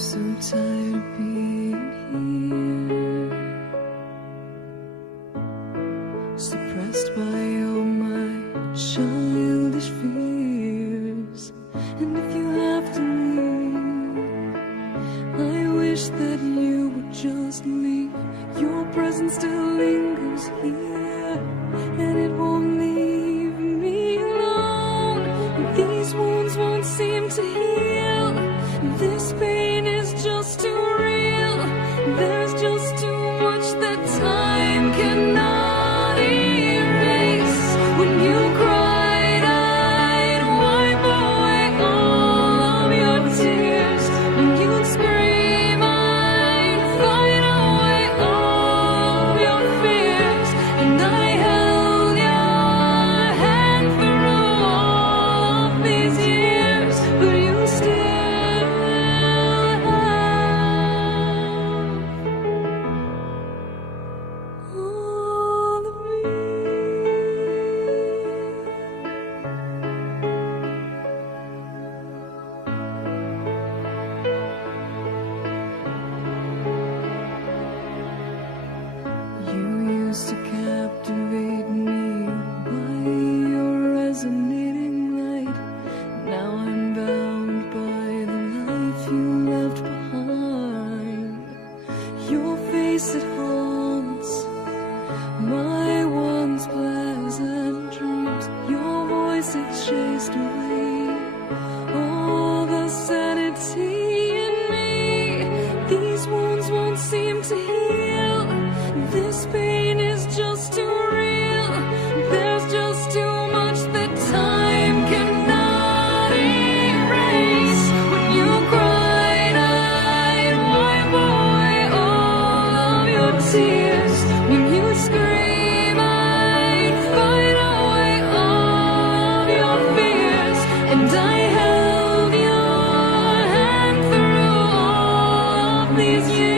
so tired of being here, suppressed by all my childish fears. And if you have to leave, I wish that you would just leave. Your presence still lingers here, and it won't leave me alone. These wounds won't seem to heal. This pain is just too real. There's just too much that time cannot erase. When you cried, I'd wipe away all of your tears. When you'd scream, I'd fight away all of your fears. And I held your hand through all of these years, but you still all of me. You used to captivate me by your resonating light. Now I'm bound by the life you left behind. Your face, it haunts my once pleasant dreams. Your voice, it chased away all the sanity in me. These wounds won't seem to heal. This pain is just too real. There's just too much that time cannot erase. When you cried, I'd wipe away all of your tears. When you scream, I'd fight away all of your fears. And I held your hand through all of these years.